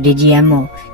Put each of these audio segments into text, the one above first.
DGMO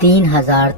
3000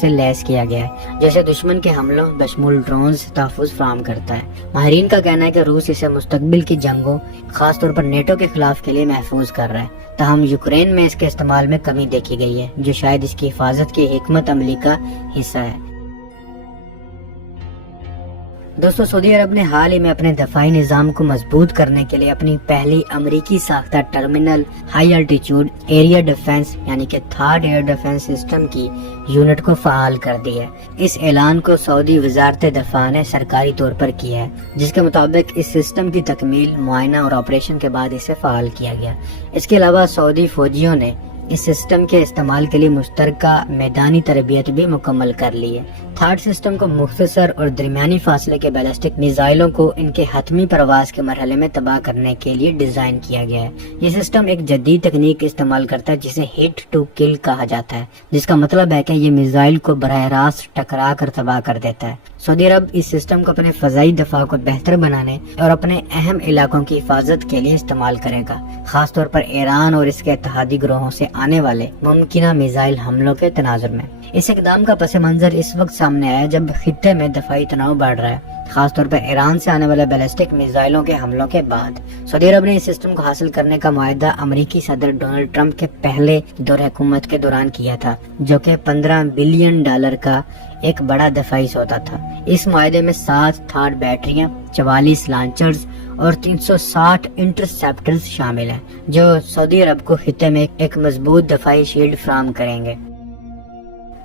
سے لیس کیا گیا ہے، جیسے دشمن کے حملوں بشمول ڈرونز سے تحفظ فراہم کرتا ہے۔ ماہرین کا کہنا ہے کہ روس اسے مستقبل کی جنگوں، خاص طور پر نیٹو کے خلاف کے لیے محفوظ کر رہا ہے، تاہم یوکرین میں اس کے استعمال میں کمی دیکھی گئی ہے، جو شاید اس کی حفاظت کی حکمت عملی کا حصہ ہے۔ دوستو، سعودی عرب نے حال ہی میں اپنے دفاعی نظام کو مضبوط کرنے کے لیے اپنی پہلی امریکی ساختہ terminal high altitude area defence یعنی کہ تھرڈ ایئر ڈیفنس سسٹم کی یونٹ کو فعال کر دی ہے۔ اس اعلان کو سعودی وزارت دفاع نے سرکاری طور پر کیا ہے، جس کے مطابق اس سسٹم کی تکمیل، معائنہ اور آپریشن کے بعد اسے فعال کیا گیا۔ اس کے علاوہ سعودی فوجیوں نے اس سسٹم کے استعمال کے لیے مشترکہ میدانی تربیت بھی مکمل کر لی ہے۔ تھرڈ سسٹم کو مختصر اور درمیانی فاصلے کے بیلسٹک میزائلوں کو ان کے حتمی پرواز کے مرحلے میں تباہ کرنے کے لیے ڈیزائن کیا گیا ہے۔ یہ سسٹم ایک جدید تکنیک استعمال کرتا ہے جسے ہٹ ٹو کل کہا جاتا ہے، جس کا مطلب ہے کہ یہ میزائل کو براہ راست ٹکرا کر تباہ کر دیتا ہے۔ سعودی عرب اس سسٹم کو اپنے فضائی دفاع کو بہتر بنانے اور اپنے اہم علاقوں کی حفاظت کے لیے استعمال کرے گا، خاص طور پر ایران اور اس کے اتحادی گروہوں سے آنے والے ممکنہ میزائل حملوں کے تناظر میں۔ اس اقدام کا پس منظر اس وقت سامنے آیا جب خطے میں دفاعی تناؤ بڑھ رہا ہے، خاص طور پر ایران سے آنے والے بیلسٹک میزائلوں کے حملوں کے بعد۔ سعودی عرب نے اس سسٹم کو حاصل کرنے کا معاہدہ امریکی صدر ڈونلڈ ٹرمپ کے پہلے دور حکومت کے دوران کیا تھا، جو کہ $15 بلین کا ایک بڑا دفاعی سودا تھا۔ اس معاہدے میں 7 تھارڈ بیٹریاں، 44 لانچرز اور 360 انٹرسیپٹرز شامل ہیں، جو سعودی عرب کو خطے میں ایک مضبوط دفاعی شیلڈ فراہم کریں گے۔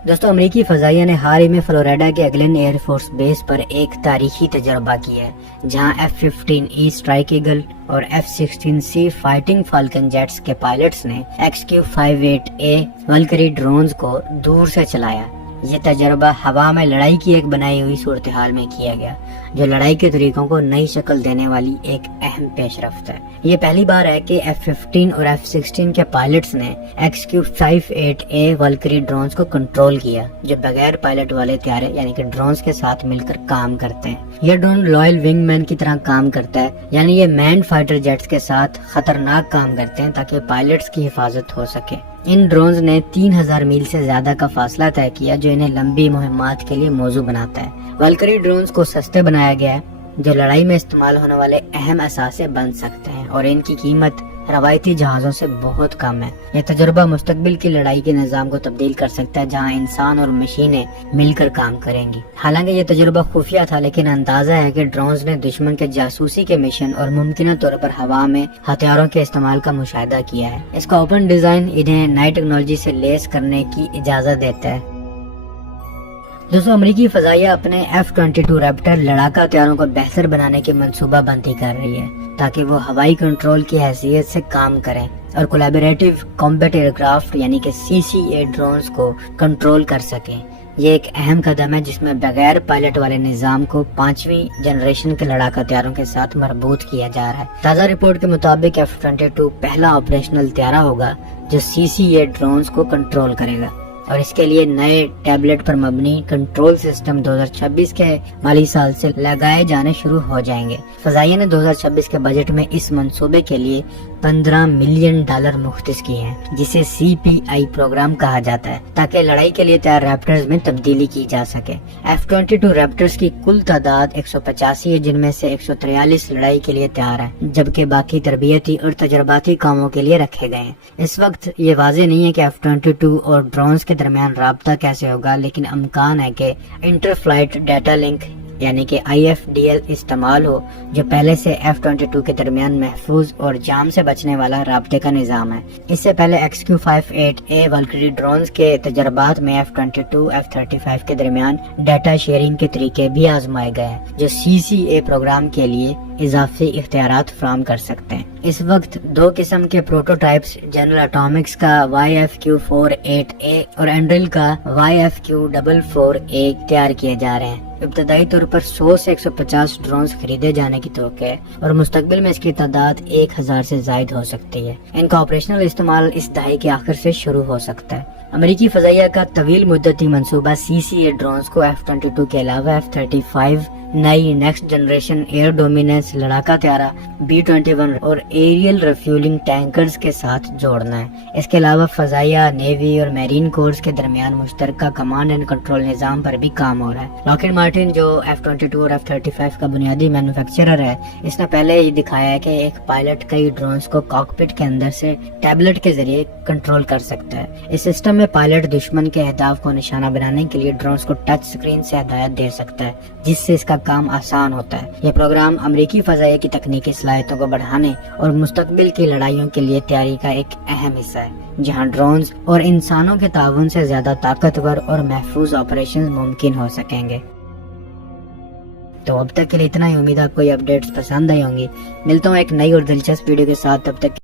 دوستو، امریکی فضائیہ نے حال ہی میں فلوریڈا کے اگلن ایئر فورس بیس پر ایک تاریخی تجربہ کیا ہے، جہاں F-15E اسٹرائک ایگل اور F-16C فائٹنگ فالکن جیٹس کے پائلٹس نے XQ-58A والکری ڈرونز کو دور سے چلایا۔ یہ تجربہ ہوا میں لڑائی کی ایک بنائی ہوئی صورتحال میں کیا گیا، جو لڑائی کے طریقوں کو نئی شکل دینے والی ایک اہم پیش رفت ہے۔ یہ پہلی بار ہے کہ F-15 اور F-16 کے پائلٹس نے XQ-58A والکری ڈرونز کو کنٹرول کیا، جو بغیر پائلٹ والے طیارے یعنی کہ ڈرونز کے ساتھ مل کر کام کرتے ہیں۔ یہ ڈرون لوئل ونگ مین کی طرح کام کرتا ہے، یعنی یہ مین فائٹر جیٹس کے ساتھ خطرناک کام کرتے ہیں تاکہ پائلٹس کی حفاظت ہو سکے۔ ان ڈرونز نے 3000 میل سے زیادہ کا فاصلہ طے کیا، جو انہیں لمبی مہمات کے لیے موزوں بناتا ہے۔ والکری ڈرونز کو سستے بنایا گیا ہے، جو لڑائی میں استعمال ہونے والے اہم اثاثے بن سکتے ہیں، اور ان کی قیمت روایتی جہازوں سے بہت کم ہے۔ یہ تجربہ مستقبل کی لڑائی کے نظام کو تبدیل کر سکتا ہے، جہاں انسان اور مشینیں مل کر کام کریں گی۔ حالانکہ یہ تجربہ خفیہ تھا، لیکن اندازہ ہے کہ ڈرونز نے دشمن کے جاسوسی کے مشن اور ممکنہ طور پر ہوا میں ہتھیاروں کے استعمال کا مشاہدہ کیا ہے۔ اس کا اوپن ڈیزائن انہیں نئی ٹیکنالوجی سے لیس کرنے کی اجازت دیتا ہے۔ دوستو، امریکی فضائیہ اپنے F-22 ریپٹر لڑاکا ہتھیاروں کو بہتر بنانے کی منصوبہ بندی کر رہی ہے، تاکہ وہ ہوائی کنٹرول کی حیثیت سے کام کریں اور کولیبریٹیو کمبیٹ ایئرکرافٹ یعنی کہ CCA ڈرونز کو کنٹرول کر سکیں۔ یہ ایک اہم قدم ہے جس میں بغیر پائلٹ والے نظام کو 5ویں جنریشن کے لڑاکا ہتھیاروں کے ساتھ مربوط کیا جا رہا ہے۔ تازہ رپورٹ کے مطابق F-22 پہلا آپریشنل طیارہ ہوگا جو CCA ڈرونز کو کنٹرول کرے گا، اور اس کے لیے نئے ٹیبلٹ پر مبنی کنٹرول سسٹم 2026 کے مالی سال سے لگائے جانے شروع ہو جائیں گے۔ فضائیہ نے 2026 کے بجٹ میں اس منصوبے کے لیے $15 ملین مختص کیے ہیں، جسے CPI پروگرام کہا جاتا ہے، تاکہ لڑائی کے لیے تیار ریپٹرز میں تبدیلی کی جا سکے۔ F-22 ریپٹرز کی کل تعداد 185 ہے، جن میں سے 143 لڑائی کے لیے تیار ہیں، جبکہ باقی تربیتی اور تجرباتی کاموں کے لیے رکھے گئے ہیں۔ اس وقت یہ واضح نہیں ہے کہ F-22 اور ڈرونز کے درمیان رابطہ کیسے ہوگا، لیکن امکان ہے کہ انٹر فلائٹ ڈیٹا لنک یعنی کہ IFDL استعمال ہو، جو پہلے سے F-22 کے درمیان محفوظ اور جام سے بچنے والا رابطے کا نظام ہے۔ اس سے پہلے XQ-58A والکری ڈرونز کے تجربات میں F-22 F-35 کے درمیان ڈیٹا شیئرنگ کے طریقے بھی آزمائے گئے ہیں، جو CCA پروگرام کے لیے اضافی اختیارات فراہم کر سکتے ہیں۔ اس وقت 2 قسم کے پروٹوٹائپس جنرل اٹامکس کا YFQ-48A اور اینڈرل کا YFQ-44A تیار کیے جا رہے ہیں۔ ابتدائی طور پر 100 سے 150 ڈرونز خریدے جانے کی توقع ہے اور مستقبل میں اس کی تعداد 1000 سے زائد ہو سکتی ہے۔ ان کا آپریشنل استعمال اس دہائی کے آخر سے شروع ہو سکتا ہے۔ امریکی فضائیہ کا طویل مدتی منصوبہ CCA ڈرونز کو F-22 کے علاوہ F-35 نئی نیکسٹ جنریشن ایئر ڈومیننس لڑاکا طیارہ B-21 اور ایریل ریفیولنگ ٹینکرز کے ساتھ جوڑنا ہے۔ اس کے علاوہ فضائیہ، نیوی اور میرین کورس کے درمیان مشترکہ کمانڈ اینڈ کنٹرول نظام پر بھی کام ہو رہا ہے۔ لاکہیڈ مارٹن جو F-22 اور F-35 کا بنیادی مینوفیکچرر ہے، اس نے پہلے ہی دکھایا ہے کہ ایک پائلٹ کئی ڈرونز کو کاکپٹ کے اندر سے ٹیبلٹ کے ذریعے کنٹرول کر سکتا ہے۔ اس سسٹم میں پائلٹ دشمن کے اہداف کو نشانہ بنانے کے لیے ڈرونز کو ٹچ سکرین سے ہدایت دے سکتا ہے، جس سے اس کا کام آسان ہوتا ہے۔ یہ پروگرام امریکی فضائیہ کی تکنیکی صلاحیتوں کو بڑھانے اور مستقبل کی لڑائیوں کے لیے تیاری کا ایک اہم حصہ ہے، جہاں ڈرونز اور انسانوں کے تعاون سے زیادہ طاقتور اور محفوظ آپریشنز ممکن ہو سکیں گے۔ تو اب تک کے لیے اتنا ہی، امید آپ کو یہ اپڈیٹس پسند آئی ہوں گی۔ ملتا ہوں ایک نئی اور دلچسپ ویڈیو کے ساتھ، تب تک